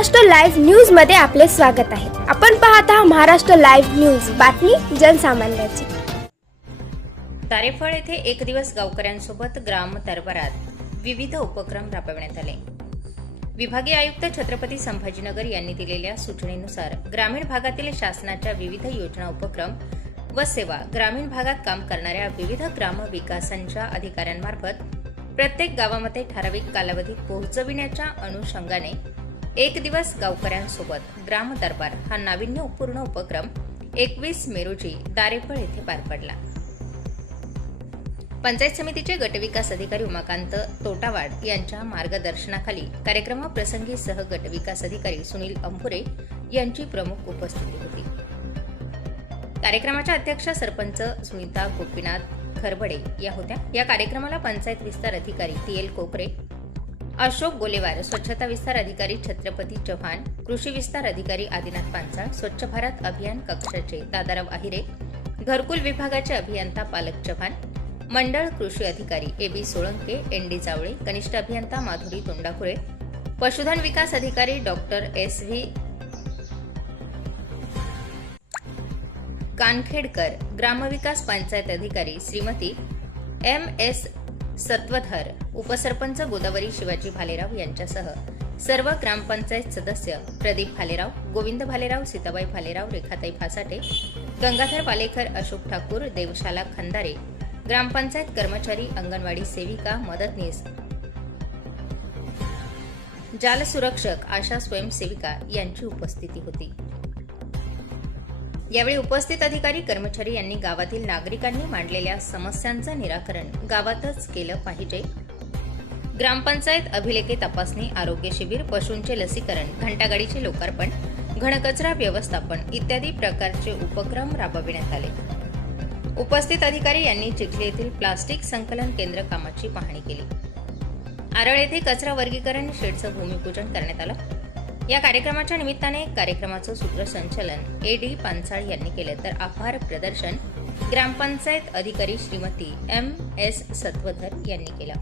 Maharashtra live न्यूजमध्ये आपले स्वागत आहे. आपण पाहत आहात महाराष्ट्र लाईव्ह न्यूज. बातमी जनसामान्याची. तारेफळ येथे एक दिवस गावकऱ्यांसोबत ग्राम दरबारात विविध उपक्रम राबविण्यात आले. विभागीय आयुक्त छत्रपती संभाजीनगर यांनी दिलेल्या सूचनेनुसार ग्रामीण भागातील शासनाच्या विविध योजना उपक्रम व सेवा ग्रामीण भागात काम करणाऱ्या विविध ग्राम विकासांच्या अधिकाऱ्यांमार्फत प्रत्येक गावामध्ये ठराविक कालावधीत पोहोचविण्याच्या अनुषंगाने एक दिवस गावकऱ्यांसोबत ग्राम दरबार हा नाविन्यपूर्ण उपक्रम एकवीस मे रोजी दारेफळ येथे पार पडला. पंचायत समितीचे गटविकास अधिकारी उमाकांत तोटावाड यांच्या मार्गदर्शनाखाली कार्यक्रमाप्रसंगी सह गटविकास अधिकारी सुनील अंभुरे यांची प्रमुख उपस्थिती होती. कार्यक्रमाच्या अध्यक्षा सरपंच सुनीता गोपीनाथ खरबडे या होत्या. या कार्यक्रमाला पंचायत विस्तार अधिकारी टी एल कोकरे अशोक गोलेवार स्वच्छता विस्तार अधिकारी छत्रपती चव्हाण कृषी विस्तार अधिकारी आदिनाथ पांचाळ स्वच्छ भारत अभियान कक्षाचे दादाराव आहिरे घरकुल विभागाचे अभियंता पालक चव्हाण मंडळ कृषी अधिकारी A B Solanke N D Jawale कनिष्ठ अभियंता माधुरी तोंडाखुळे पशुधन विकास अधिकारी डॉक्टर एस व्ही कानखेडकर ग्रामविकास पंचायत अधिकारी श्रीमती एम एस सत्वधर उपसरपंच गोदावरी शिवाजी भालेराव यांच्यासह सर्व ग्रामपंचायत सदस्य प्रदीप भालेराव गोविंद भालेराव सीताबाई भालेराव रेखाताई फासाटे गंगाधर पालेकर अशोक ठाकूर देवशाला खंदारे ग्रामपंचायत कर्मचारी अंगणवाडी सेविका मदतनीस जाल सुरक्षक आशा स्वयंसेविका यांची उपस्थिती होती. यावेळी उपस्थित अधिकारी कर्मचारी यांनी गावातील नागरिकांनी मांडलेल्या समस्यांचं निराकरण गावातच केलं पाहिजे. ग्रामपंचायत अभिलेखे तपासणी आरोग्य शिबिर पशूंचे लसीकरण घंटागाडीचे लोकार्पण घनकचरा व्यवस्थापन इत्यादी प्रकारचे उपक्रम राबविण्यात आले. उपस्थित अधिकारी यांनी चिखली येथील प्लास्टिक संकलन केंद्र कामाची पाहणी केली. आरळ येथे कचरा वर्गीकरण शेडचं भूमिपूजन करण्यात आलं. या कार्यक्रमाच्या निमित्ताने कार्यक्रमाचं सूत्रसंचलन ए डी पांचाळ यांनी केलं. तर आभार प्रदर्शन ग्रामपंचायत अधिकारी श्रीमती एम एस सत्वधर यांनी केलं.